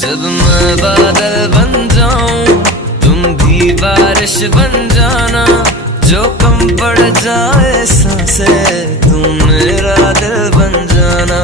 जब मैं बादल बन जाऊं तुम भी बारिश बन जाना, जो कम पड़ जाए सांसें तुम मेरा दिल बन जाना।